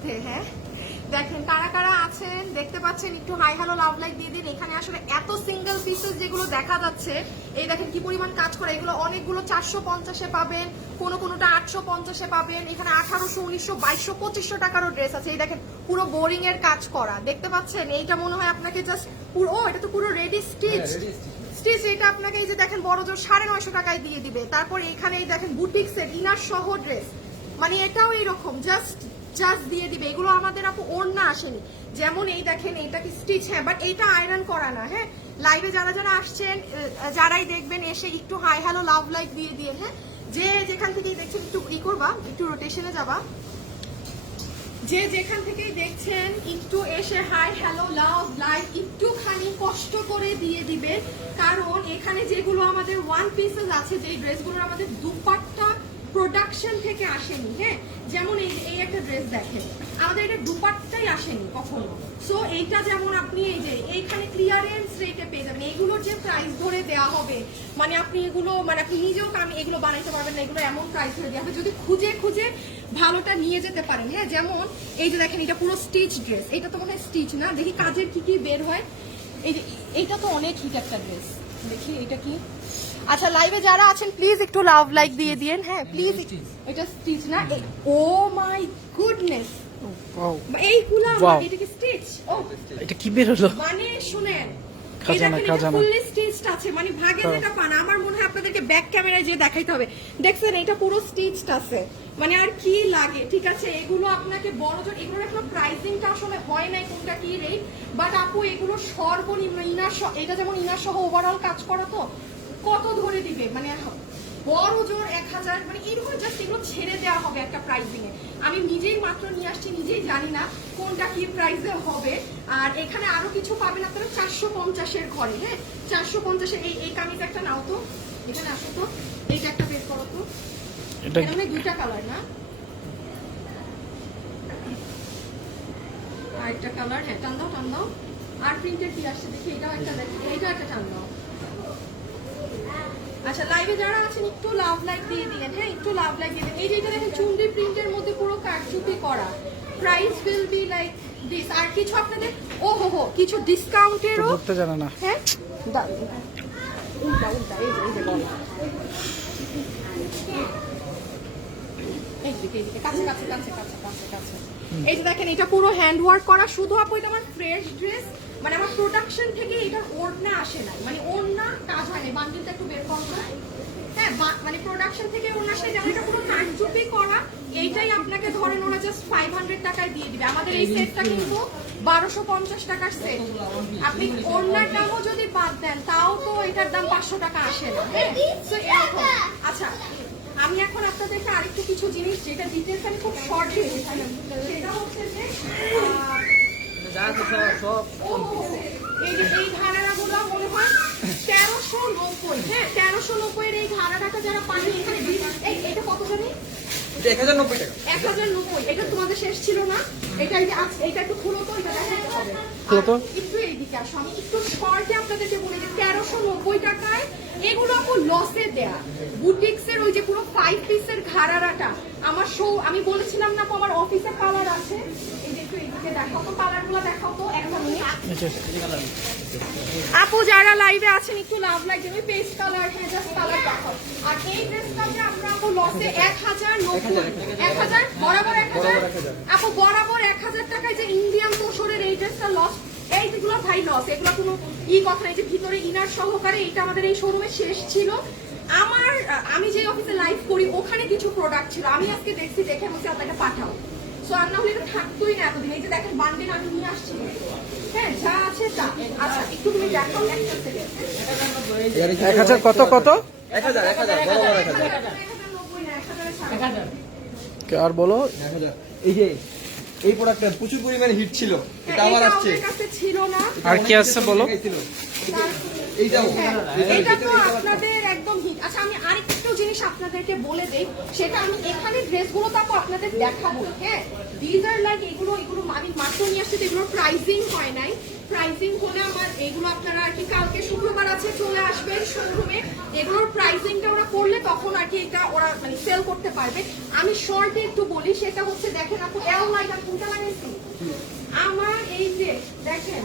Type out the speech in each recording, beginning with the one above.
মধ্যে। হ্যাঁ দেখেন কারা কারা আছেন দেখতে পাচ্ছেন, একটু হাই হ্যালো লাভ লাইক দিয়ে দিন। এখানে আসলে এত সিঙ্গেল পিসেস যেগুলো দেখা যাচ্ছে, এই দেখেন কি পরিমাণ কাজ করা। এগুলো অনেকগুলো 450-এ পাবেন, কোনোটা 850-এ পাবেন। এখানে 1800, 1900, 2200, 2500 টাকারও ড্রেস আছে। এই দেখেন পুরো বোরিং এর কাজ করা, দেখতে পাচ্ছেন। এইটা মনে হয় আপনাকে জাস্ট পুরো, এটা তো পুরো রেডি স্টিচ। এটা আপনাকে এই যে দেখেন বড় জোর 950 টাকায় দিয়ে দিবে। তারপর এখানে এই দেখেন বুটিক সেট ইনার সহ ড্রেস, মানে এটাও এইরকম জাস্ট দিয়ে দিবে। এগুলো আমাদের আপু ওড়না আসেনি, যেমন এই দেখেন এটা কি স্টিচ, হ্যাঁ বাট এটা আয়রন করা না। হ্যাঁ লাইভে যারা যারা আসছেন, যারাই দেখবেন এসে একটু হাই হ্যালো লাভ লাইক দিয়ে দিয়ে, হ্যাঁ যে যেখান থেকেই দেখছেন একটু করবা, একটু রোটেশনে যাবা, যে যেখান থেকেই দেখছেন একটু এসে হাই হ্যালো লাভ লাইক একটুখানি কষ্ট করে দিয়ে দিবে। কারণ এখানে যেগুলো আমাদের ওয়ান পিসেস আছে, যে ড্রেসগুলোর আমাদের দুপাট্টা প্রোডাকশন থেকে আসেনি, হ্যাঁ যেমন এই একটা ড্রেস দেখেন, আমাদের এটা দুপাট্টাই আসেনি কখনো। সো এইটা যেমন আপনি এই যে এইখানে ক্লিয়ারেন্স রেটে পেয়ে যাবেন। এইগুলোর যে প্রাইস ধরে দেওয়া হবে, মানে আপনি এগুলো, মানে আপনি নিজেও এগুলো বানাইতে পারবেন না, এগুলো এমন প্রাইস ধরে দেওয়া হবে যদি খুঁজে খুঁজে ভালোটা নিয়ে যেতে পারেন। হ্যাঁ যেমন এই যে দেখেন এটা পুরো স্টিচ ড্রেস, এটা তো মনে হয় স্টিচ না, দেখি কাজের কি কি বের হয়। এই যে এইটা তো অনেক হিট একটা ড্রেস, দেখি এটা কি। আচ্ছা লাইভে যারা আছেন প্লিজ একটু লাভ লাইক দিয়ে দিয়েন, হ্যাঁ প্লিজ। এটা স্টিচ না, ও মাই গুডনেস, এইগুলা এটা কি স্টিচ? ও এটা কি বের হলো? মানে শুনেন, খাজানা ফুললি স্টিচড আছে, মানে ভাগে যেটা পান। আমার মনে হয় আপনাদেরকে ব্যাক ক্যামেরায় যে দেখাইতে হবে। দেখছেন এটা পুরো স্টিচড আছে, মানে আর কি লাগে। ঠিক আছে এগুলো আপনাকে বড় জোর, এগুলোর এখনো প্রাইসিংটা আসলে হয় নাই কোনটা কি রেট, বাট আপু এগুলো সর্বনিম্ন ইনার, এটা যেমন ইনার সহ ওভারঅল কাজ করা, তো কত ধরে দিবে, মানে বড় জোর 1000, মানে এরকম জাস্ট এগুলো ছেড়ে দেওয়া হবে একটা প্রাইসিং এ। আমি নিজেই মাত্র নিয়ে আসছি, নিজেই জানি না কোনটা কি প্রাইসে হবে। আর এখানে আরো কিছু পাবেন আপনারা 450-এর ঘরে। হ্যাঁ 450-এর এই কামিজ একটা নাও তো, এখানে আসো তো, এইটা একটা বের করো তো। এটা মানে দুইটা কালার না, আর একটা কালার, হ্যাঁ টান দাও। আর প্রিন্টের কি আসছে দেখি, এটাও একটা দেখি, এইটাও একটা টান দাও। আচ্ছা লাইভে যারা আছেন একটু লাভ লাইক দিয়ে দিলেন, হ্যাঁ একটু লাভ লাইক দিয়ে দিলেন। এই যে এটা দেখেন চুন্ডি প্রিন্টের মধ্যে পুরো কারচুপি করা, price will be like this. আর কিছু আপনাদের হো কিছু ডিসকাউন্টেরও ধরতে জানা না, হ্যাঁ উল্টা এই যে বল, এইদিকে কাছে। এই যে দেখেন এটা পুরো হ্যান্ড ওয়ার্ক করা, শুধু আপু এটা আমার ফ্রেশ ড্রেস, মানে আমার প্রোডাকশন থেকে এটার ওড়না আসে নাই, মানে ওড়না কাজ হয় না। বান্ডিলটা একটু বের করবো, হ্যাঁ মানে প্রোডাকশন থেকে ওড়না আসে, যেমন এটা পুরো কারচুপি করা। এইটাই আপনাকে ধরেন ওরা জাস্ট 500 টাকায় দিয়ে দিবে। আমাদের এই সেটটা কিন্তু 1250 টাকার সেট। আপনি ওড়নার দামও যদি বাদ দেন তাও তো এটার দাম 500 টাকা আসে না। আচ্ছা আমি এখন আপনাদেরকে আরেকটু কিছু জিনিস, যেটা ডিটেলস আমি খুব শর্টলি দেখাই, সেটা হচ্ছে যে এই ঘাড়াগুলো মনে হয় 1390। হ্যাঁ 1390-এর এই ঘাড়াটা যারা পানি এখানে, এটা কত জানি 1090 টাকা। 1090, এটা তোমাদের শেষ ছিল না? এটা একটু খুলো তো, এটা দেখাতে হবে। একটু এইদিকে আসো, আমি একটু শর্টে আপনাদেরকে বলে দিই। 1390 টাকায় এগুলো আপু লসে দেয়া বুটিক্সের ওই যে পুরো 5 পিসের ঘাড়াটা। আমার আমি বলেছিলাম না আমার অফিসে কালার আছে, এই যে একটু এইদিকে দেখাও তো, কালারগুলো দেখাও তো একটা মিনিট। আপু যারা লাইভে আছেন একটু লাভ লাইক দেবে, পেস্ট কালার, হ্যাঁ জাস্ট কালার দেখাও। আর এই ড্রেসটাতে আমরা আপু লসে 1000 বরাবর 1000 আপু, বরাবর 1000 টাকায় যে ইন্ডিয়ান তোষরের এই ড্রেসটা লস। এই যেগুলো ভাই লস, এগুলো কোনো কথা নেই যে ভিতরে ইনার সহকারে। এটা আমাদের এই শোরুমে শেষ ছিল। আমি যে অফিসে লাইভ করি ওখানে কিছু প্রোডাক্ট ছিল, আমি আজকে দেখছি, দেখে বলছি আপনাকে পাঠাও। সো আর না হলে এটা থাকতোই না এতদিন। এই যে দেখেন বান্ডেল আমি নিয়ে আসছি, হ্যাঁ যা আছে তা। আচ্ছা একটু তুমি দেখাও, একটা সেকেন্ড। 1000 কত 1000 আর বলো। এই যে এই প্রোডাক্টটা প্রচুর পরিমাণে হিট ছিল, এটা আবার আসছে। ছিল না, আর কি আছে বলো। এইটাও এটা তো আপনাদের একদম হিট। আচ্ছা আমি আরেকটু জিনিস জিনিস আপনাদেরকে বলে দেই, সেটা আমি এখানে ড্রেসগুলো তারপর আপনাদের দেখাবো। হ্যাঁ, দিজ আর লাইক এগুলো আমি মাত্র নিয়ে আসছি, এগুলোর প্রাইসিং হয় নাই। প্রাইসিং হলে আমার এগুলো আপনারা আর কি কালকে শুক্রবার আছে, চলে আসবেন শোরুমে, এগুলোর প্রাইসিংটা ওরা করলে তখন আর কি এটা ওরা মানে সেল করতে পারবে। আমি শর্টে একটু বলি, সেটা হচ্ছে দেখেন আপু এল লাইক কোনটা লাগাইছি আমার এই যে দেখেন,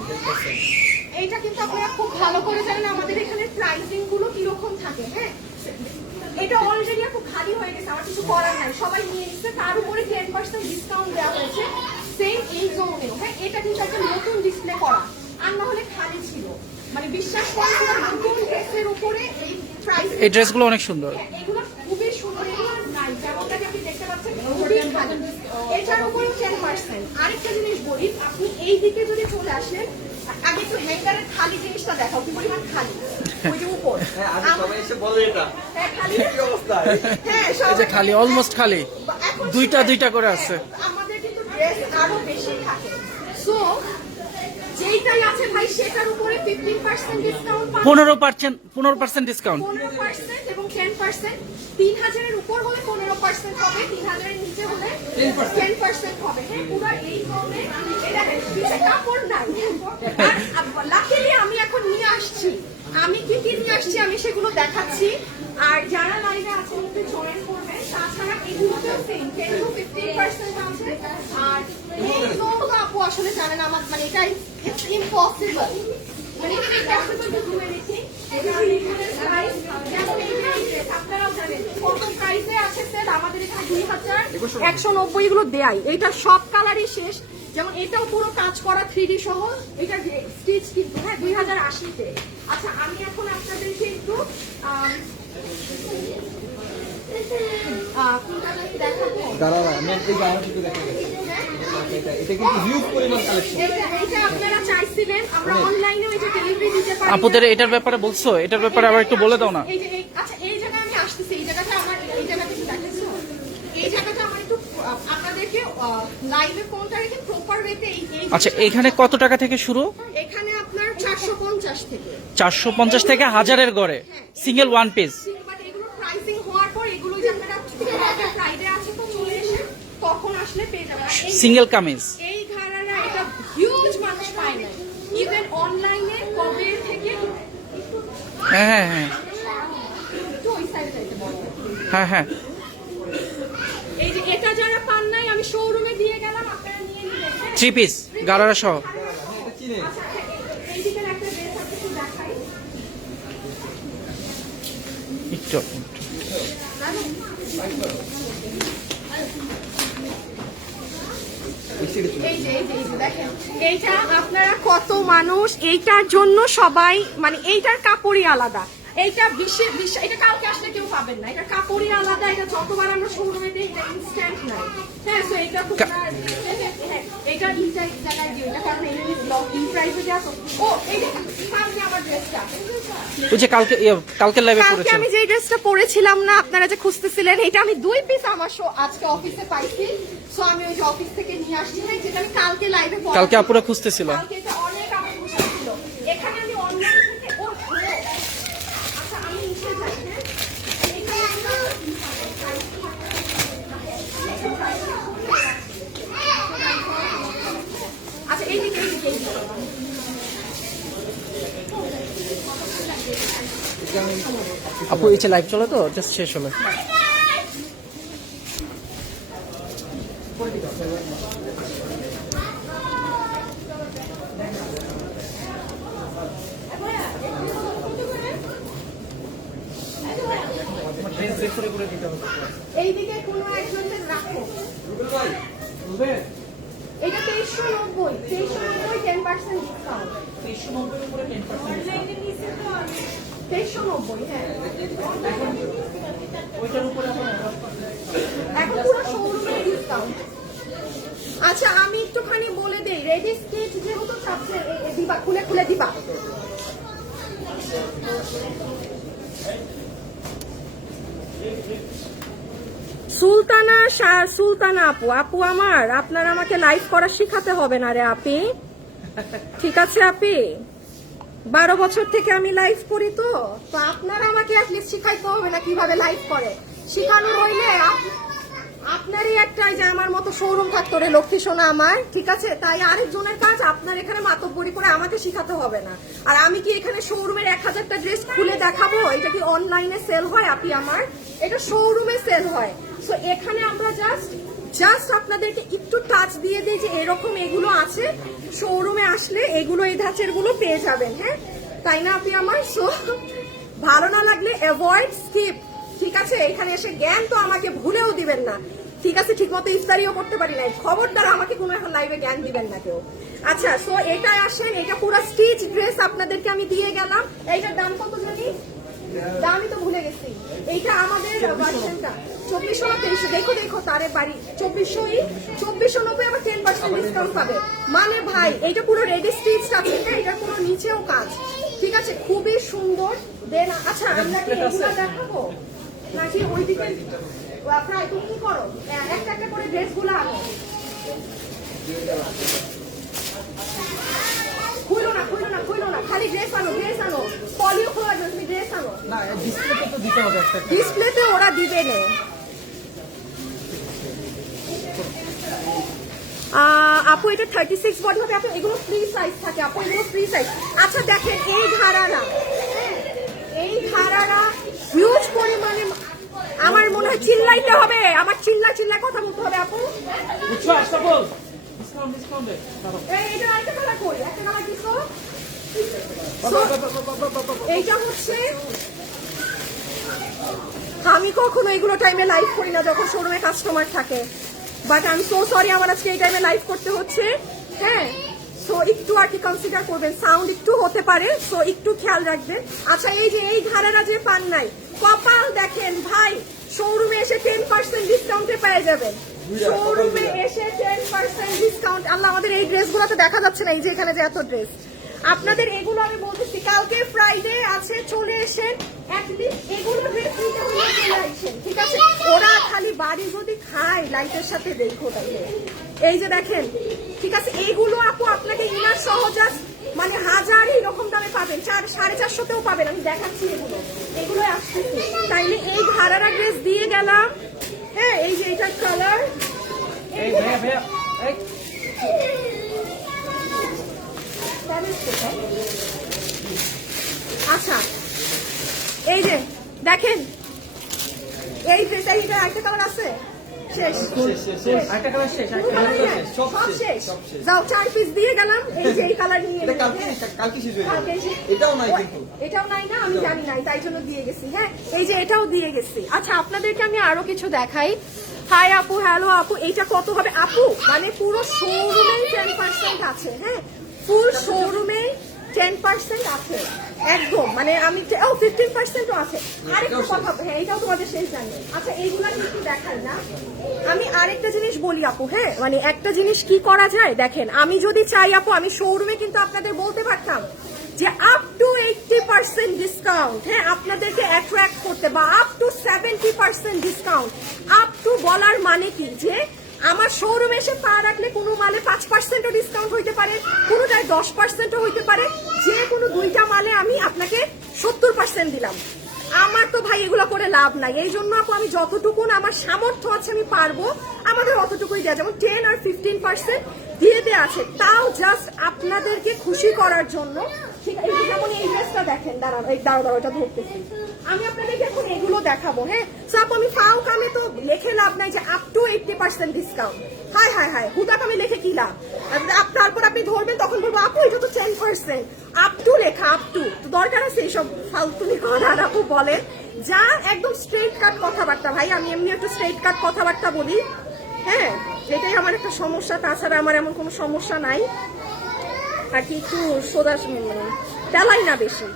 এইটা কিন্তু আপনারা খুব ভালো করে জানেন আমাদের এখানে প্রাইসিং গুলো কিরকম থাকে। হ্যাঁ, এটা অলরেডি আপু খালি হয়ে গেছে, আমার কিছু করার নাই, সবাই নিয়ে নিচ্ছে, তার উপরে 10% ডিসকাউন্ট দেওয়া হয়েছে সেম এই জোনেও। হ্যাঁ, এটা কিন্তু একটা নতুন ডিসপ্লে করা, আর না হলে খালি ছিল। মানে বিশ্বাস করেন নতুন ড্রেসের উপরে এই প্রাইস, এই ড্রেসগুলো অনেক সুন্দর। এগুলো খুবই সুন্দর, এগুলো নাই যেমনটাকে আপনি দেখতে পাচ্ছেন খুবই ভালো। এটার উপরে 10%। আরেকটা জিনিস বলি, আপনি এই দিকে যদি চলে আসেন, আগে একটু হ্যাঙ্গারের খালি জিনিসটা দেখাও, কি পরিমাণ খালি ওই যে উপর। হ্যাঁ, আজ সবাই এসে বলে এটা হ্যাঁ, খালি কি অবস্থা। হ্যাঁ, এই যে খালি, অলমোস্ট খালি, এখন দুইটা দুইটা করে আছে। আমাদের কিন্তু ড্রেস আরো বেশি থাকে, সো যেইটাই আছে ভাই সেটার উপরে 15% ডিসকাউন্ট পাবেন। 15% ডিসকাউন্ট। 15% এবং 10%। 3000 এর উপর হলে 15% হবে, 3000 এর নিচে হলে 10% হবে। হ্যাঁ, পুরো এই কমে এটা পিছে কাপড় নাই। আর লাকিলি আমি এখন নিয়ে আসছি, আমি কি কি নিয়ে আসছি আমি সেগুলো দেখাচ্ছি। আর যারা লাইভে আছেন একটু জয়েন করবেন। তাছাড়া এগুলোতেও সেম 10 to 15% আছে। আর এই জোনগুলো আপু আসলে জানেন আমার মানে এটা ইটস ইম্পসিবল, মানে ইম্পসিবল টু ডু এনিথিং। এটা লিমিটেড প্রাইস, যেমন এই ড্রেস আপনারাও জানেন কত প্রাইসে আছে সেল, আমাদের এখানে 2190 এগুলো দেয়। এটা সব কালারই শেষ, যেমন এটাও পুরো কাজ করা 3D সহ, এটা স্টিচ কিন্তু। হ্যাঁ, 2080 তে। আচ্ছা, আমি এখন আপনাদেরকে একটু কোনটা দেখাবো। দাঁড়াও, আমি এই যে আমার কিছু দেখাবো। এটা কিন্তু হিউজ পরিমাণ কালেকশন। এটা আপনারা চাইছিলেন, আমরা অনলাইনেও এটা ডেলিভারি দিতে পারি। আপুদের এটার ব্যাপারে বলছো, এটার ব্যাপারে আবার একটু বলে দাও না। এই যে আচ্ছা, এই জায়গায় আমি আসতেছি, এই জায়গাটা আমার, এই জায়গাটা একটু দেখাচ্ছো, এই জায়গাটা আমার একটু আপনাদেরকে লাইভে কোনটা রেখে প্রপার ওয়েতে এই আচ্ছা, এখানে কত টাকা থেকে শুরু? এখানে আপনার 450 থেকে 450 থেকে 1000-এর গড়ে সিঙ্গেল ওয়ান পিস। বাট এগুলো প্রাইসিং হওয়ার পর এগুলো যে আপনারা ফ্রাইডে আছে তো চলে এসে তখন আসলে পেয়ে যাবেন। সিঙ্গেল কামিজ। এই ঘাড়ারা এটা হিউজ মানুষ পায় না, ইভেন অনলাইনে কবে থেকে হ্যাঁ হ্যাঁ হ্যাঁ একটু ওই সাইডে যাইতে বলো। হ্যাঁ হ্যাঁ। এই যে এটা যারা পান নাই আমি শোরুমে দিয়ে গেলাম, আপনারা নিয়ে নিবেন। 3 পিস গারারা সহ। এটা চিনে আচ্ছা, এই দিকের একটা ড্রেস আছে একটু দেখাই। একটু এই যে দেখেন, এইটা আপনারা কত মানুষ এইটার জন্য সবাই মানে এইটার কাপড়ই আলাদা। এইটা এটা কালকে আসলে কেউ পাবেন না, এটা কাপড়ই আলাদা। এটা যতবার আমরা শোরুমে দিই এটা ইনস্ট্যান্ট নাই। হ্যাঁ, তো এটা খুব এটা ইনস্ট্যান্ট জায়গায় দিই, এটা কারণ এই প্রাইসে দেওয়া। ও এই যে সামনে আমার ড্রেসটা, ওই যে কালকে লাইভে কালকে করেছেন। আমি যে ড্রেসটা পরেছিলাম না আপনারা যে খুঁজতেছিলেন, এটা আমি 2 পিস আমার আজকে অফিসে পাইছি, সো আমি ওই যে অফিস থেকে নিয়ে আসছি। হ্যাঁ, যেটা আমি কালকে লাইভে কালকে আপুরা খুঁজতেছিল। কালকে এটা অনেক আমার খুঁজতেছিল। এখানে আমি অনলাইন থেকে আচ্ছা আমি নিচে যাই। হ্যাঁ, এইটা আচ্ছা এইদিকে আপু এই যে লাইভ চলে তো, জাস্ট শেষ হলো। এইদিকে কোনো একজনের রাখো। এটা 2390 10% ডিসকাউন্ট। 2390 হ্যাঁ। এখন পুরো শোরুমে ডিসকাউন্ট। আচ্ছা, আমি একটুখানি বলে দেই, রেডি স্টিচ যেহেতু চাচ্ছে দিবা, খুলে খুলে দিবা। সুলতানা আপু আমার, আপনার আমাকে লাইভ করা শিখাতে হবে না রে আপি, ঠিক আছে আপি? 12 বছর থেকে আমি লাইভ করি, তো আপনারা আমাকে অ্যাটলিস্ট শিখাইতে হবে না কিভাবে লাইভ করে। শিখানো হইলে আপনারই একটা যে আমার মতো শোরুম থাকতো রে লক্ষ্মী সোনা আমার, ঠিক আছে? তাই আরেকজনের কাজ আপনার এখানে মাতব্বরি করে আমাকে শিখাতে হবে না। আর আমি কি এখানে শোরুমের 1000টা ড্রেস খুলে দেখাবো? এটা কি অনলাইনে সেল হয় আপনি আমার? এটা শোরুমে সেল হয়। সো এখানে আমরা জাস্ট আপনাদেরকে একটু টাচ দিয়ে দিই যে এরকম এগুলো আছে, শোরুমে আসলে এগুলো এই ধাঁচের গুলো পেয়ে যাবেন। হ্যাঁ, তাই না আপনি আমার? সো ভালো না লাগলে অ্যাভয়েড, স্কিপ, ঠিক আছে? এখানে এসে জ্ঞান তো আমাকে ভুলেও দিবেন না, ঠিক আছে? ঠিক মতো ইফতারিও করতে পারি নাই, খবরদার আমাকে কোনো এখন লাইভে জ্ঞান দিবেন না কেউ। আচ্ছা, সো এটাই আসেন, এটা পুরো স্টিচ ড্রেস আপনাদেরকে আমি দিয়ে গেলাম। এইটার দাম কত জানি? দামই তো ভুলে গেছি। এইটা আমাদের ভার্সনটা 2490। দেখো তারে বাড়ি 2490 আবার 10% ডিসকাউন্ট পাবে। মানে ভাই এইটা পুরো রেডি স্টিচ আছে, এটা পুরো নিচেও কাজ, ঠিক আছে? খুবই সুন্দর। দেন আচ্ছা আমরা কি এগুলো দেখাবো নাকি ওইদিকে? প্রায় তুমি কি করো, একটা একটা করে ড্রেসগুলো আনো। খুলো না, খালি ড্রেস আনো, পলিও খোলা যাবে, তুমি ড্রেস আনো না, ডিসপ্লেতে তো দিতে হবে একটা। ডিসপ্লেতে ওরা দিবে না। আপু এটা 36 বডি হবে আপু, এগুলো ফ্রি সাইজ থাকে আপু, এগুলো ফ্রি সাইজ। আচ্ছা দেখেন এই ধারারা, হিউজ পরিমাণে, আমার মনে হয় চিল্লাইতে হবে, আমার চিল্লা কথা বলতে হবে আপু। বুঝছো আশরাফুল? ডিসকাউন্ট এইটা একটা কালার কই, একটা কালার দিছো। এইটা হচ্ছে, আমি কখনো এগুলো টাইমে লাইভ করি না যখন শোরুমে কাস্টমার থাকে, বাট আমি সো সরি আমার আজকে এই টাইমে লাইভ করতে হচ্ছে। হ্যাঁ, সো একটু আর কি কনসিডার করবেন, সাউন্ড একটু হতে পারে, সো একটু খেয়াল রাখবেন। আচ্ছা এই যে এই ধারারা যে পান নাই, কপাল দেখেন ভাই, শোরুমে এসে 10% ডিসকাউন্টে পেয়ে যাবেন। শোরুমে এসে 10% ডিসকাউন্ট। আল্লাহ, আমাদের এই ড্রেসগুলো তো দেখা যাচ্ছে না, এই যে এখানে যে এত ড্রেস আপনাদের, এগুলো আমি বলতেছি কালকে ফ্রাইডে আছে, চলে এসেন অ্যাটলিস্ট এগুলো ড্রেস নিতে হলে চলে আসেন, ঠিক আছে? ওরা খালি বাড়ি যদি খায় লাইটের সাথে দেখো তাইলে। এই যে দেখেন, ঠিক আছে? এইগুলো আপু আপনাকে ইনার সহ জাস্ট মানে 1000 এরকম দামে পাবেন, 400-450তেও পাবেন। আমি দেখাচ্ছি এগুলো আসতেছি। তাইলে এই ধারারা ড্রেস দিয়ে গেলাম। হ্যাঁ, এই যে এটার কালার, এই ভাইয়া এই আচ্ছা এই যে দেখেন এই ড্রেসটা, এটা একটা কালার আছে, শেষ আরেকটা কালার শেষ, আরেকটা কালার কালার নাই, শেষ। সব শেষ। যাও 4 পিস দিয়ে গেলাম, এই যে এই কালার নিয়ে এটা নেবেন। কালকে শেষ হয়ে কালকে যাবে। শেষ। এটাও নাই কিন্তু। এটাও নাই না, আমি জানি নাই, তাই জন্য দিয়ে গেছি। হ্যাঁ, এই যে এটাও দিয়ে গেছি। আচ্ছা আপনাদেরকে আমি আরো কিছু দেখাই। হাই আপু, হ্যালো আপু, এইটা কত হবে আপু? মানে পুরো শোরুমেই 10% আছে। হ্যাঁ, ফুল শোরুমে 10% আছে একদম, মানে আমি 15%ও আছে। আরেকটা কথা, হ্যাঁ এইটাও তোমাদের শেষ জানি। আচ্ছা এইগুলা কিন্তু দেখাই না, আমি আরেকটা জিনিস বলি আপু। হ্যাঁ, মানে একটা জিনিস কি করা যায় দেখেন, আমি যদি চাই আপু, আমি শোরুমে কিন্তু আপনাদের বলতে পারতাম যে আপ টু 80% ডিসকাউন্ট, হ্যাঁ, আপনাদেরকে অ্যাট্রাক্ট করতে, বা up to 70% discount. Up to বলার মানে কি, যে আমার শোরুমে এসে পা রাখলে কোনো মালে 5%ও ডিসকাউন্ট হইতে পারে, কোনোটায় 10%ও হইতে পারে, যে কোনো 2টা মালে আমি আপনাকে 70% দিলাম। আমার তো ভাই এগুলো করে লাভ নাই। এই জন্য আপু আমি যতটুকুন আমার সামর্থ্য আছে আমি পারবো, আমাদের অতটুকুই দেওয়া, যেমন 10 আর 15% দিয়ে দেওয়া আছে, তাও জাস্ট আপনাদেরকে খুশি করার জন্য। ঠিক আছে, যেমন এই ড্রেসটা দেখেন, দাঁড়াও এটা ধরতেছি, আমি আপনাদেরকে এখন এগুলো দেখাবো। হ্যাঁ, সব আমি ফাও কামে তো লেখে লাভ নাই যে আপ টু 80% ডিসকাউন্ট। হাই হাই হাই, হুদা কামে লেখে কি লাভ? তারপর আপনি ধরবেন, তখন বলবো আপু এটা তো 10%, আপ টু লেখা, আপ টু। তো দরকার আছে এইসব ফালতুনি কথা আপু বলেন, যা একদম স্ট্রেট কাট কথাবার্তা। ভাই আমি এমনি একটু স্ট্রেট কাট কথাবার্তা বলি। হ্যাঁ, এটাই আমার একটা সমস্যা, তাছাড়া আমার এমন কোনো সমস্যা নাই আর কি, একটু সোজা তেলাই না বেশি।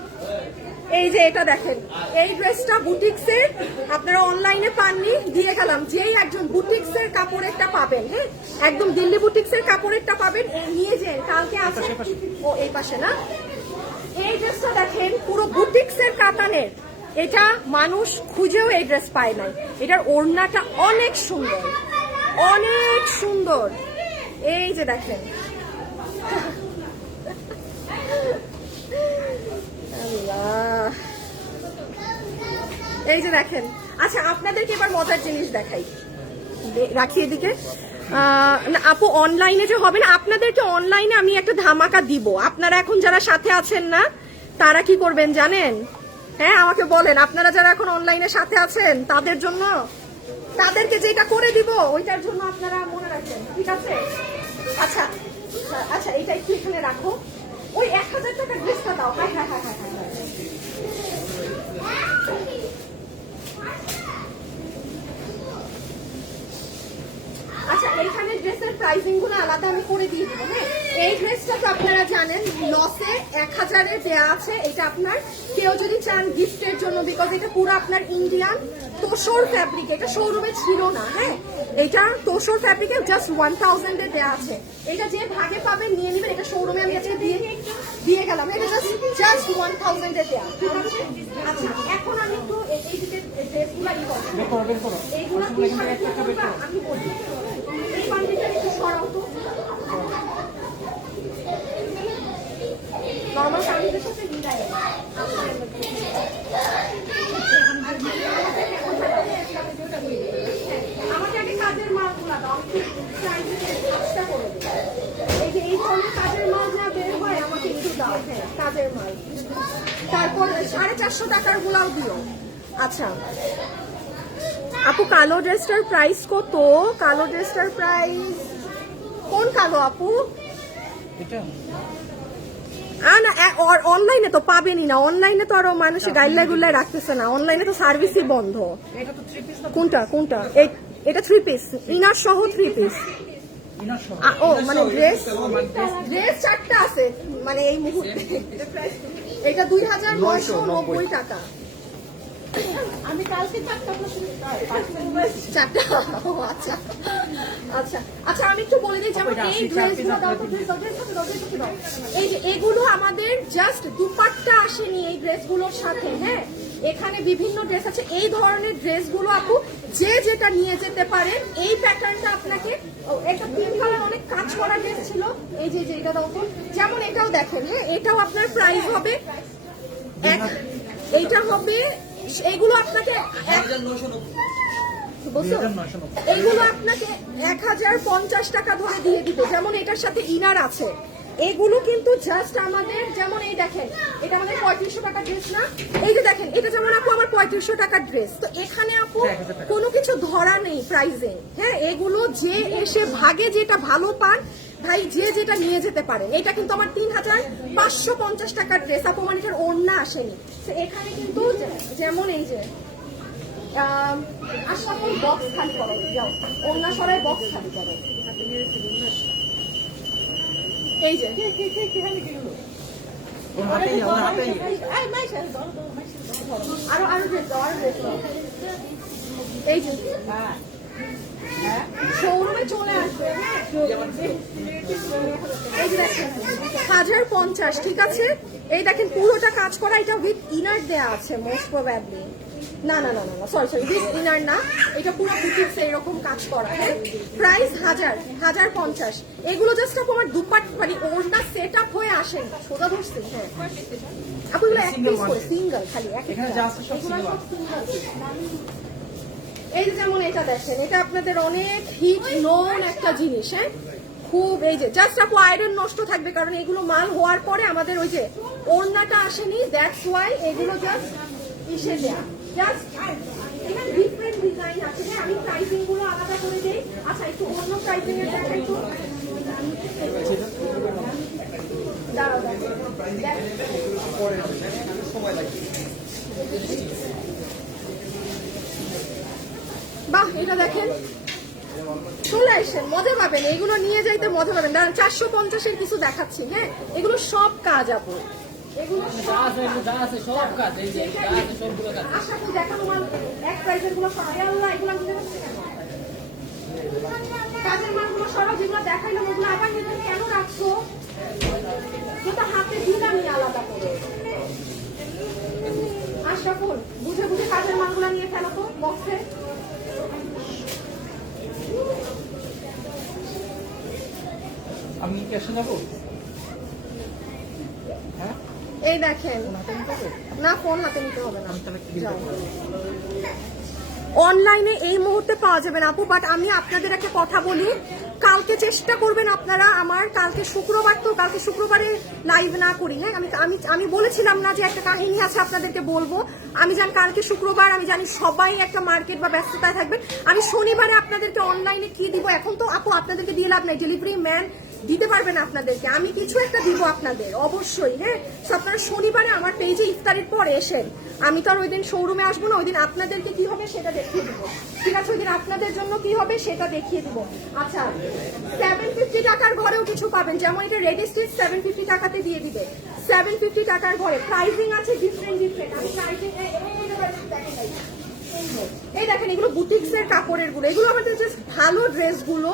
এই যে এটা দেখেন, এই ড্রেসটা বুটিক্সের, আপনারা অনলাইনে পাননি, দিয়ে গেলাম। যেই একজন বুটিক্সের কাপড়েরটা পাবেন, হ্যাঁ একদম দিল্লি বুটিক্সের কাপড়েরটা পাবেন, নিয়ে যান, কালকে আছে। ও এই পাশে না, এই ড্রেসটা দেখেন পুরো বুটিক্সের কাতানের, এটা মানুষ খুঁজেও এই ড্রেস পায় নাই। এটার ওড়নাটা অনেক সুন্দর, অনেক সুন্দর। এই যে দেখেন, আল্লাহ। এই যে দেখেন, আচ্ছা আপনাদেরকে এবার মজার জিনিস দেখাই, রাখি এদিকে। না আপু, অনলাইনে যে হবে না, আপনাদেরকে অনলাইনে আমি একটা ধামাকা দিব। আপনারা এখন যারা সাথে আছেন না, তারা কি করবেন জানেন? হ্যাঁ আমাকে বলেন, আপনারা যারা এখন অনলাইনে সাথে আছেন তাদের জন্য, তাদেরকে যেটা করে দিব ওইটার জন্য আপনারা মনে রাখবেন, ঠিক আছে? আচ্ছা আচ্ছা, এটা একটু এখানে রাখো। ওই 1000 টাকার ড্রেসটা দাও। হ্যাঁ হ্যাঁ হ্যাঁ হ্যাঁ হ্যাঁ। আচ্ছা, এইখানে ড্রেসের প্রাইসিং গুলো আলাদা আমি করে দিয়ে দিব। হ্যাঁ, এই ড্রেসটা তো আপনারা জানেন লসে 1000-এ দেয়া আছে। এটা আপনার কেউ যদি চান গিফটের জন্য, বিকজ এটা পুরো আপনার ইন্ডিয়ান তোষর ফ্যাব্রিক, এটা শোরুমে ছিল না। হ্যাঁ, এটা তোষর ফ্যাব্রিকে জাস্ট 1000-এ দেয়া আছে। এটা যে ভাগে পাবেন নিয়ে নেবেন, এটা শোরুমে আমি আজকে দিয়ে গেলাম। এটা জাস্ট 1000-এ দেয়া, ঠিক আছে? আচ্ছা, এখন আমি একটু এই দিকে ড্রেসগুলো এইগুলো কিভাবে করবা আমি বলি। এই বান্ডিলটা একটু সরাও তো। নরমাল কামিজের সাথে মিলাই। আমাকে আগে কাজের মালগুলো দাও, আমি চেষ্টা করে দিই। এই যে এই ধরনের কাজের মাল যা বের হয় আমাকে একটু দাও। হ্যাঁ, কাজের মাল। তারপর 450 টাকার গুলাও দিও। আচ্ছা আপু, কালো ড্রেসটার প্রাইস কত? কালো ড্রেসটার প্রাইস কোন কালো আপু? না, অনলাইনে তো পাবেনই না। অনলাইনে তো আরো মানুষের গাইডলাইন গুলাই রাখতেছে না। অনলাইনে তো সার্ভিসই বন্ধ। কোনটা কোনটা? এটা 3 পিস, ইনার সহ 3 পিস। ও মানে ড্রেস 4টা আছে মানে এই মুহূর্তে। এটা 2990 টাকা। আমি কালকে 4টা। আচ্ছা আচ্ছা আচ্ছা, আমি একটু বলে দিই, যেমন এই ড্রেসগুলো দাও তো, এই যে এগুলো আমাদের জাস্ট দুপাট্টা আসেনি এই ড্রেসগুলোর সাথে। হ্যাঁ, এখানে বিভিন্ন ড্রেস আছে। এই ধরনের ড্রেসগুলো আপু যে যেটা নিয়ে যেতে পারেন। এই প্যাটার্নটা আপনাকে, একটা পিঙ্ক কালার অনেক কাজ করা ড্রেস ছিল, এই যে এটা দাও তো। যেমন এটাও দেখেন, হ্যাঁ এটাও আপনার প্রাইস হবে এইটা হবে, এইগুলো আপনাকে এইগুলো আপনাকে 1050 টাকা ধরে দিয়ে দিবে। যেমন এটার সাথে ইনার আছে। এগুলো কিন্তু জাস্ট আমাদের, যেমন এই দেখেন, এটা আমাদের 3500 টাকা ড্রেস না? এই যে দেখেন, এটা যেমন আপু আমার 3500 টাকার ড্রেস। তো এখানে আপু কোনো কিছু ধরা নেই প্রাইসিং। হ্যাঁ, এগুলো যে এসে ভাগে যেটা ভালো পান ভাই, যে যেটা নিয়ে যেতে পারেন। এটা কিন্তু আমার 3550 টাকার ড্রেস আপু, মানে এটার ওড়না আসেনি। তো এখানে কিন্তু যেমন এই যে আসলে বক্স খালি করো, যাও ওড়না সরাই বক্স খালি করো। এই যে আরো আরো ড্রেস দাও, আরো ড্রেস দাও। এই যে শোরুমে চলে আসবে। এই যে দেখেন 1050, ঠিক আছে? এই দেখেন পুরোটা কাজ করা, এটা উইথ ইনার দেয়া আছে মোস্ট প্রবাবলি। না না না না সরি উইথ ইনার না, এটা পুরো বুটিক্স এরকম কাজ করা। হ্যাঁ, প্রাইস 1050। এগুলো জাস্ট আপু আমার দুপাট মানে ওড়না সেট আপ হয়ে আসেন, সোজা ধরছি। হ্যাঁ আপু, এগুলো এক পিস করে সিঙ্গেল, খালি এক। এই যে যেমন এটা দেখেন, এটা আপনাদের অনেক হিট নোন একটা জিনিস। হ্যাঁ, খুব এই যে জাস্ট আপু আয়রন নষ্ট থাকবে, কারণ এগুলো মাল হওয়ার পরে আমাদের ওই যে ওড়নাটা আসেনি, দ্যাটস ওয়াই এগুলো জাস্ট ইসে দেয়া। জাস্ট এখানে ডিফারেন্ট ডিজাইন আছে। হ্যাঁ, আমি প্রাইসিং গুলো আলাদা করে দেই। আচ্ছা, একটু অন্য প্রাইসিং এর দেখা একটু দাঁড়াও বাহ, এটা দেখেন, চলে আসেন, মজা পাবেন। এগুলো নিয়ে যাইতে মজা পাবেন। দাঁড়ান, 450-এর কিছু দেখাচ্ছি। হ্যাঁ, এগুলো সব কাজ আপু, এগুলো সব কাজ। আশা করি দেখানো মাল এক প্রাইসের গুলো সবাই। আল্লাহ, এগুলো আমি কাজের মালগুলো সরাও, যেগুলো দেখাইলাম ওগুলো আবার নিজে কেন রাখছো? যেটা হাতে দিলামই আলাদা করে। আশরাফুল, বুঝে বুঝে কাজের মালগুলো নিয়ে ফেলো তো বক্সে। আমি ক্যাশে যাবো? হ্যাঁ, এই দেখেন, না ফোন হাতে নিতে হবে না, অনলাইনে এই মুহূর্তে পাওয়া যাবে না আপু। বাট আমি আপনাদের একটা কথা বলি, কালকে চেষ্টা করবেন আপনারা, আমার কালকে শুক্রবার, তো কালকে শুক্রবারে লাইভ না করি। হ্যাঁ, আমি আমি আমি বলেছিলাম না যে একটা কাহিনী আছে আপনাদেরকে বলবো। আমি জানি কালকে শুক্রবার, আমি জানি সবাই একটা মার্কেট বা ব্যস্ততায় থাকবেন। আমি শনিবারে আপনাদেরকে অনলাইনে কি দিব, এখন তো আপু আপনাদেরকে দিয়ে লাভ নাই, ডেলিভারি ম্যান দিতে পারবেন আপনাদেরকে, আমি কিছু একটা দিব আপনাদের অবশ্যই। হ্যাঁ, তো আপনারা শনিবারে আমার পেজে ইফতারের পর এসেন, আমি তো আর ওই দিন শোরুমে আসবো না, ওই দিন আপনাদেরকে কি হবে সেটা দেখিয়ে দিব, ঠিক আছে? ওই দিন আপনাদের জন্য কি হবে সেটা দেখিয়ে দিব। আচ্ছা, 750 টাকার ঘরেও কিছু পাবেন, যেমন এটা রেডি স্টিচ 750 টাকাতে দিয়ে দিবে, 750 টাকার ঘরে প্রাইসিং আছে ডিফারেন্ট। আমি প্রাইসিং এই দেখেন, এগুলো বুটিক্স এর কাপড়ের গুলো, এগুলো আমাদের জাস্ট ভালো ড্রেসগুলো,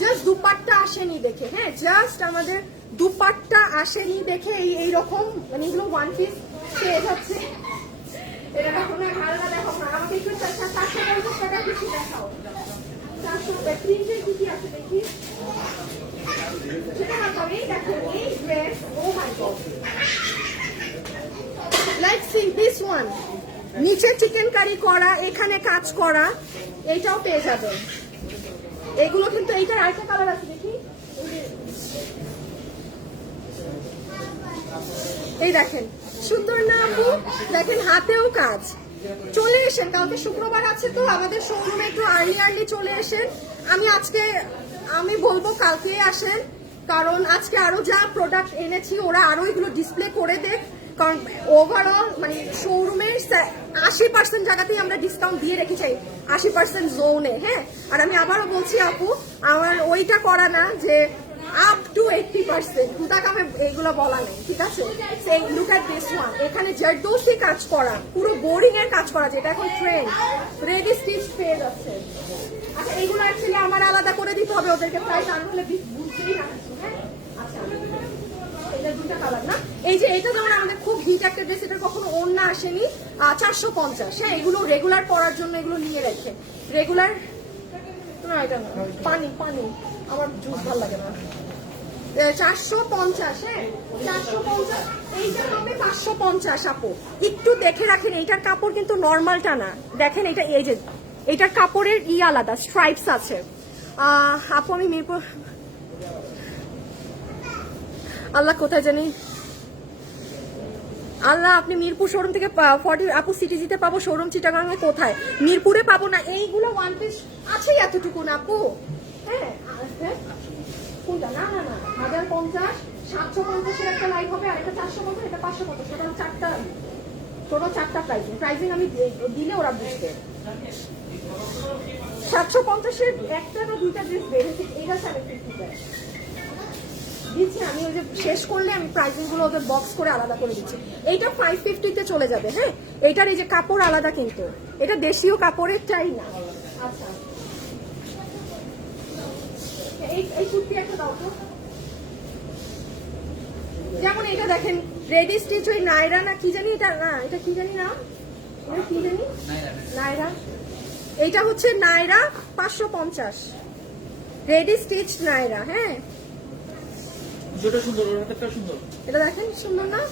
জাস্ট দুপাট্টা আসেনি দেখে। হ্যাঁ, জাস্ট আমাদের দুপাট্টা আসেনি দেখে এই রকম, মানে এগুলো ওয়ান পিস পেয়ে যাচ্ছে। এটা দেখো না, ভালো দেখো না, আমাকে একটু 450 টাকা কিছু দেখাও, 400 প্রিন্টের কি আছে দেখি, সেটা দেখাও। এই দেখো এই dress, oh my God, like see this one, নিচে চিকেন কারি করা, এখানে কাজ করা, এইটাও পেয়ে যাবেন। এগুলো কিন্তু এইটার আরেকটা কালার আছে দেখি, এই দেখেন, সুন্দর না আপু? দেখেন হাতেও কাজ। চলে এসেন, কালকে শুক্রবার আছে তো আমাদের শোরুমে একটু আর্লি চলে এসেন। আমি বলবো কালকে আসেন, কারণ আজকে আরো যা প্রোডাক্ট এনেছি ওরা আরো এগুলো ডিসপ্লে করে দেখ, কারণ ওভারঅল মানে শোরুমের 80% জায়গাতেই আমরা ডিসকাউন্ট দিয়ে রেখেছি, 80% জোনে। হ্যাঁ, আর আমি আবারও বলছি আপু, আমার ওইটা করা না যে আপ টু 80%, হুদাকামে এইগুলো বলা নেই, ঠিক আছে? সেই লুক এট দিস ওয়ান, এখানে জারদোসি কাজ করা, পুরো বোরিং এর কাজ করা, যেটা এখন ট্রেন্ড, রেডি স্টিচ পেয়ে যাচ্ছে। আচ্ছা, এইগুলো অ্যাকচুয়ালি আমার আলাদা করে দিতে হবে ওদেরকে, প্রাইস আর হলে বুঝতেই না। হ্যাঁ, আচ্ছা, এটা দুটো কালার না, এই যে এটা যেমন আমাদের খুব হিট একটা ড্রেস, এটা কখনো ওড়না আসেনি, 450। হ্যাঁ, এগুলো রেগুলার পরার জন্য এগুলো নিয়ে রাখে, রেগুলার না, এটা না, পানি আমার জুস ভালো লাগে না। 450, হ্যাঁ 450, এইটা হবে 550 আপু। একটু দেখে রাখেন, এইটার কাপড় কিন্তু নর্মালটা না, দেখেন এটা, এই যে এইটার কাপড়ের আলাদা স্ট্রাইপস আছে। আপু আমি মিরপুর, আল্লাহ কোথায় জানি, আল্লাহ আপনি মিরপুর শোরুম থেকে 40 আপু সিটিজিতে পাবো, শোরুম চিটাগাঙে কোথায়? মিরপুরে পাবো না, এইগুলো ওয়ান পিস আছে এতটুকু না আপু। হ্যাঁ, কোনটা? না 1050, 750 একটা লাইভ হবে, আর একটা 450, এটা 550, টোটাল 4টা প্রাইসিং আমি দিলে ওরা বুঝবে। 750-এর একটা বা দুইটা ড্রেস বেড়েছে, এটা 750 দিচ্ছি আমি, ওই যে শেষ করলে আমি প্রাইসিং গুলো ওদের বক্স করে আলাদা করে দিচ্ছি। এইটা 550-তে চলে যাবে। হ্যাঁ, এইটার এই যে কাপড় আলাদা, কিন্তু এটা দেশীয় কাপড়ের চাই না। আচ্ছা, এই কুর্তি একটা দাও তো, যেমন এটা দেখেন রেডি স্টিচ, ওই নাইরা না কি জানি, এটা না, এটা কি জানি না, এটা কি জানি, নাইরা, এইটা হচ্ছে নাইরা 550 রেডি স্টিচ নাইরা। হ্যাঁ, এটা দেখেন সুন্দর না?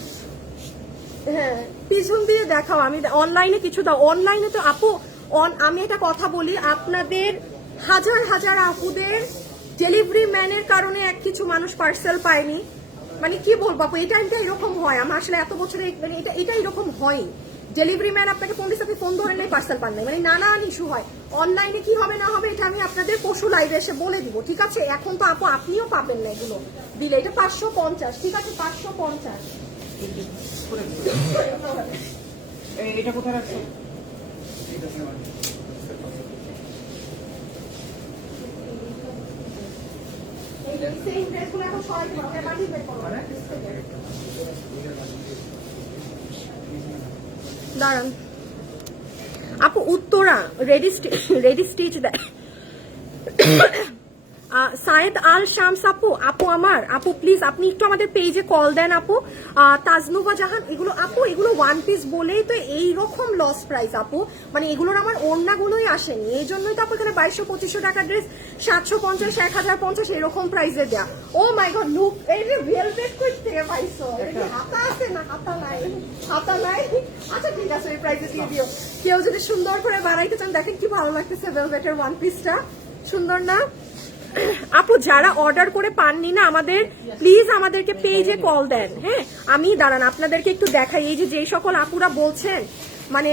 হ্যাঁ, পিছন দিয়ে দেখাও, আমি অনলাইনে কিছু দাও, অনলাইনে তো আপু আমি একটা কথা বলি, আপনাদের হাজার আপুদের ডেলিভারি ম্যানের কারণে কিছু মানুষ পার্সেল পায়নি, মানে কি বলবো আপু, এই টাইমটা এরকম হয়। আমার আসলে এত বছরে মানে এটা এরকম হয়, ডেলিভারি ম্যান আপনাকে ফোন দিচ্ছে, আপনি ফোন ধরেন নাই, পার্সেল পান নাই, মানে নানান ইস্যু হয়। অনলাইনে কি হবে না হবে এটা আমি আপনাদের পরশু লাইভে এসে বলে দিব, ঠিক আছে? এখন তো আপু আপনিও পাবেন না এগুলো দিলে, এটা 550, ঠিক আছে? 550। এটা কোথায় রাখছো? দাঁড়ান আপু, উত্তরা রেডি স্টিচ দেয় সায়েদ আল শামস আপু, আপু প্লিজ আপনি একটু আমাদের পেজে কল দেন আপু। তাজনুবা জাহান, এগুলো আপু এগুলো ওয়ান পিস বলেই তো এইরকম লস প্রাইস আপু, মানে এগুলোর আমার ওড়নাগুলোই আসেনি, এই জন্যই তো আপু এখানে 2200-2500 টাকা ড্রেস 750, 1050 এরকম প্রাইসে দেয়া। ও মাই গড, লুক এই যে ভেলভেট কই থেকে পাইছো, হাতা আছে না? হাতা নাই, হাতা নাই। আচ্ছা ঠিক আছে, এই প্রাইসে দিয়ে দিও। কেউ যদি সুন্দর করে বানাইতে চান, দেখেন কি ভালো লাগতেছে ভেলভেটের ওয়ান পিসটা, সুন্দর না আপু? যারা অর্ডার করে পাননি না আমাদের, প্লিজ আমাদেরকে পেজে কল দেন। হ্যাঁ, আমি দাঁড়ান আপনাদেরকে একটু দেখাই। এই যে সকল আপুরা বলছেন, মানে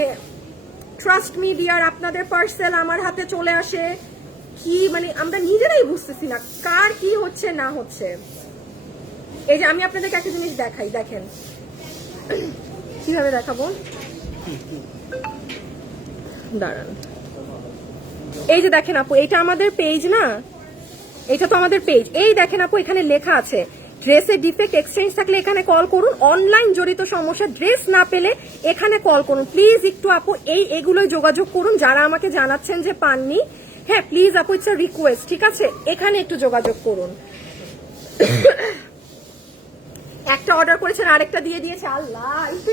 ট্রাস্ট মি ডিয়ার, আপনাদের পার্সেল আমার হাতে চলে আসে কি, মানে আমরা নিজেরাই বুঝতেছি না কার কি হচ্ছে না হচ্ছে। এই যে আমি আপনাদেরকে একটা জিনিস দেখাই, দেখেন কিভাবে দেখাবো, দাঁড়ান। এই যে দেখেন আপু, এটা আমাদের পেজ না, এটা তো আমাদের পেজ। এই দেখেন আপু, এখানে লেখা আছে ড্রেসের ডিফেক্ট এক্সচেঞ্জ থাকলে এখানে কল করুন, অনলাইন জড়িত সমস্যা, ড্রেস না পেলে এখানে কল করুন। প্লিজ একটু আপু এইগুলোই যোগাযোগ করুন যারা আমাকে জানাচ্ছেন যে পাননি। হ্যাঁ প্লিজ আপু, ইটস আ রিকোয়েস্ট, ঠিক আছে? এখানে একটু যোগাযোগ করুন। একটা অর্ডার করেছেন, আরেকটা দিয়ে দিয়েছে। আল্লাহ, একটু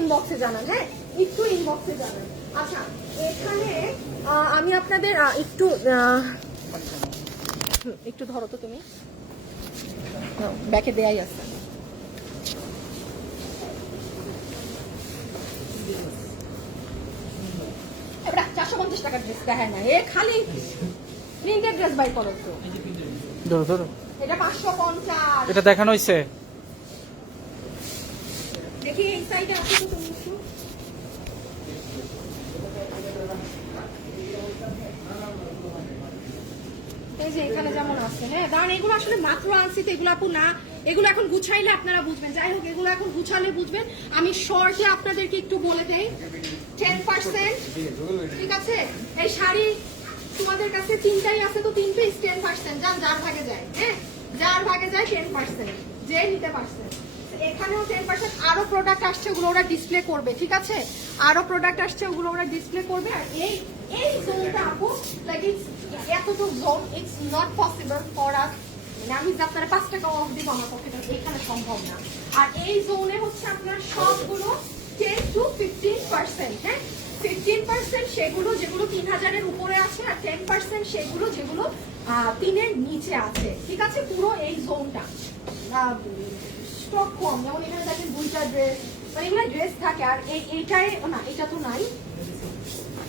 ইনবক্সে জানান। হ্যাঁ, একটু ইনবক্সে জানান। আচ্ছা, এখানে আমি আপনাদের একটু ধরো তো তুমি, ব্যাকে দেয়াই আছে। এবার 450 টাকার ড্রেস দেখায় না, এ খালি প্রিন্টেড ড্রেস বাই করো তো। ধরো ধরো, এটা 550। এটা দেখানো হয়েছে। দেখি এই সাইডে আছে তো তুমি একটু। এই যে এখানে যেমন আছে, হ্যাঁ দাঁড়ান, এগুলো আসলে মাত্র আনছি তো, এগুলো আপু না, এগুলো এখন গুছাইলে আপনারা বুঝবেন। যাই হোক, এগুলো এখন গুছালে বুঝবেন। আমি শর্টে আপনাদেরকে একটু বলে দেই, 10%, ঠিক আছে? এই শাড়ি তোমাদের কাছে তিনটাই আছে তো, তিনটেই 10%, যার ভাগে যায়। হ্যাঁ, যার ভাগে যায় 10%, যে নিতে পারছে। এখানেও 10%। আরো প্রোডাক্ট আসছে, ওগুলো ওরা ডিসপ্লে করবে, ঠিক আছে? আরো প্রোডাক্ট আসছে, ওগুলো ওরা ডিসপ্লে করবে। আর এই জোনটা আপু, লাইক এতটুকু zone, it's not possible for us, মানে আমি যে আপনারা 5 টাকা অফ দিব আমার পক্ষে এখানে সম্ভব না। আর এই জোনে হচ্ছে আপনার সবগুলো 10 to 15%, হ্যাঁ 15% সেগুলো যেগুলো 3000-এর উপরে আছে, আর 10% সেগুলো যেগুলো 3-এর নিচে আছে, ঠিক আছে? পুরো এই জোনটা স্টক কম, যেমন এখানে দেখেন 2টা ড্রেস, মানে এগুলো ড্রেস থাকে। আর এইটাই না, এটা তো নাই,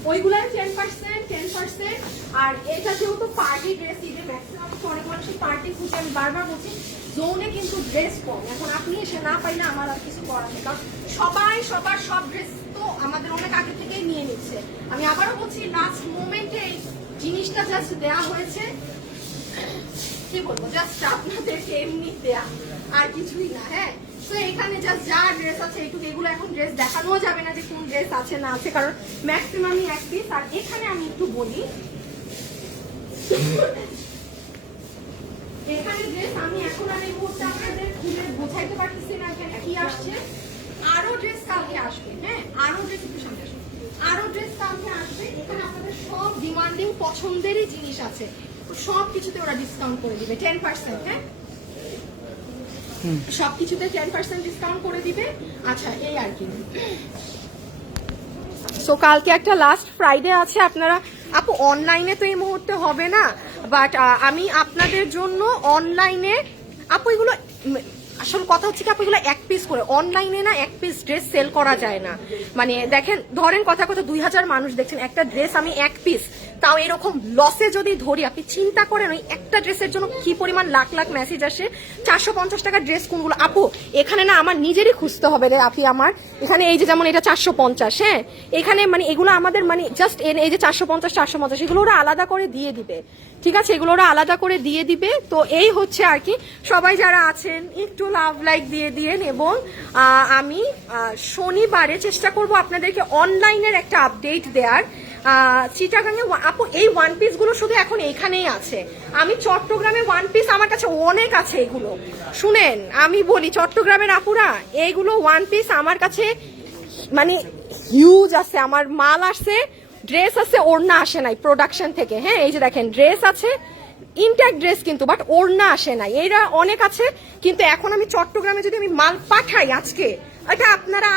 ওইগুলাই 10%। আর এটা যেহেতু পার্টি ড্রেস, ইভেন ম্যাক্সিমাম অনেক মানুষের পার্টি খুঁজে, আমি বারবার বলছি জোনে কিন্তু ড্রেস কম। এখন আপনি এসে না পাইলে আমার আর কিছু করার নেই, কারণ সবাই সবার সব ড্রেস তো আমাদের অনেক আগে থেকেই নিয়ে নিচ্ছে। আমি আবারও বলছি, লাস্ট মোমেন্টে এই জিনিসটা জাস্ট দেওয়া হয়েছে, কি বলবো, জাস্ট আপনাদেরকে এমনি দেয়া, আর কিছুই না। হ্যাঁ, তো এখানে জাস্ট যা ড্রেস আছে এইটুকু, এগুলো এখন ড্রেস দেখানো যাবে না যে কোন ড্রেস আছে না আছে, কারণ ম্যাক্সিমামই এক পিস। আর এখানে আমি একটু বলি, এখানে ড্রেস আমি এখন আর এই মুহূর্তে আপনাদের খুলে বোঝাইতে পারতেছি না এখানে কি আসছে। আরো ড্রেস কালকে আসবে, হ্যাঁ আরো ড্রেস একটু সামনে আসবে, আরো ড্রেস কালকে আসবে। এখানে আপনাদের সব ডিমান্ডিং পছন্দেরই জিনিস আছে, সব কিছুতে ওরা ডিসকাউন্ট করে দিবে 10%। হ্যাঁ, সবকিছুতে 10% ডিসকাউন্ট করে দিবে। আচ্ছা, এই আর কি। সো কালকে একটা লাস্ট ফ্রাইডে আছে, আপনারা আপু অনলাইনে তো এই মুহূর্তে হবে না, বাট আমি আপনাদের জন্য অনলাইনে আপু এগুলো, আসল কথা হচ্ছে কি আপু এগুলো এক পিস করে, অনলাইনে না এক পিস ড্রেস সেল করা যায় না। মানে দেখেন, ধরেন কথা 2000 মানুষ দেখছেন, একটা ড্রেস আমি এক পিস, তাও এরকম লসে যদি ধরি, আপনি চিন্তা করেন ওই একটা ড্রেসের জন্য কি পরিমাণ লাখ লাখ মেসেজ আসে। 450 টাকার ড্রেস কোনগুলো আপু, এখানে না আমার নিজেরই খুঁজতে হবে রে আপনি। আমার এখানে এই যে যেমন এটা 450, হ্যাঁ এখানে মানে এগুলো আমাদের মানে জাস্ট এই যে 450 এগুলো ওরা আলাদা করে দিয়ে দিবে, ঠিক আছে? এগুলো ওরা আলাদা করে দিয়ে দিবে। তো এই হচ্ছে আর কি, সবাই যারা আছেন একটু লাভ লাইক দিয়ে দিয়েন। এবং আমি শনিবারে চেষ্টা করব আপনাদেরকে অনলাইনের একটা আপডেট দেওয়ার। চিটাগাঙে আপু এই ওয়ান পিস গুলো শুধু এখন এইখানেই আছে। আমি চট্টগ্রামে ওয়ান পিস আমার কাছে অনেক আছে, এগুলো শুনেন আমি বলি, চট্টগ্রামের আপুরা এইগুলো ওয়ান পিস আমার কাছে মানে হিউজ আছে। আমার মাল আসছে, ড্রেস আছে, ওড়না আসে নাই প্রোডাকশন থেকে। হ্যাঁ, এই যে দেখেন ড্রেস আছে, ইনট্যাক্ট ড্রেস কিন্তু, বাট ওড়না আসে না, এরা অনেক আছে। কিন্তু এখন আমি চট্টগ্রামে যদি আমি মাল পাঠাই আজকে, এটা আপনারা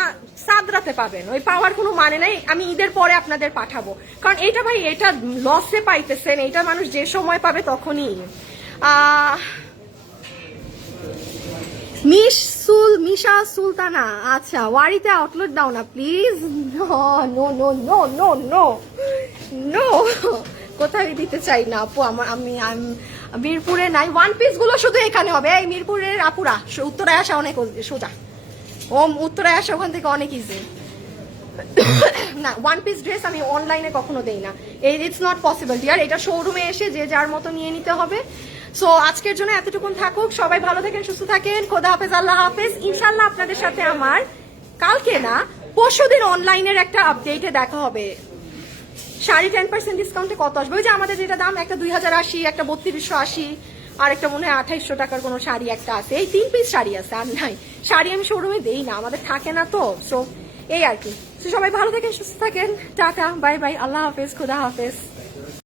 সাদরাতে পাবেন, ওই পাওয়ার কোনো মানে নাই। আমি ঈদের পরে আপনাদের পাঠাবো, কারণ এটা ভাই এটা লসে পাইতেছেন, এটা মানুষ যে সময় পাবে তখনই। মিশা সুলতানা, আচ্ছা ওয়ারিতে আউটলেট দাও না please. No no no no no no no, কোথায় দিতে চাই না আপু। আমি মিরপুরে নাই, ওয়ান পিস গুলো শুধু এখানে হবে। এই মিরপুরের আপুরা উত্তরায় আসা অনেক সোজা, উত্তরায় আসা ওখান থেকে অনেক ইজি। না, ওয়ান পিস ড্রেস আমি অনলাইনে কখনো দেই না, ইটস নট পসিবল ডিয়ার। এটা শোরুমে এসে যে যার মতো নিয়ে নিতে হবে। সো আজকের জন্য এতটুকুন থাকুক, সবাই ভালো থাকেন, সুস্থ থাকেন, খোদা হাফেজ, আল্লাহ হাফেজ। ইনশাল্লাহ আপনাদের সাথে আমার কালকে না পরশুদিন অনলাইনের একটা আপডেটে দেখা হবে। শাড়ি 10% ডিসকাউন্টে কত আসবে, ওই যে আমাদের যেটা দাম, একটা 2080, একটা 3280, আর একটা মনে হয় 2800 টাকার কোনো শাড়ি একটা আছে। এই 3 পিস শাড়ি আছে, আর নাই। শাড়ি আমি শোরুমে দেই না, আমাদের থাকে না তো। সো এই আর কি। সবাই ভালো থাকেন, সুস্থ থাকেন, টাটা, বাই বাই, আল্লাহ হাফেজ, খুদা হাফেজ।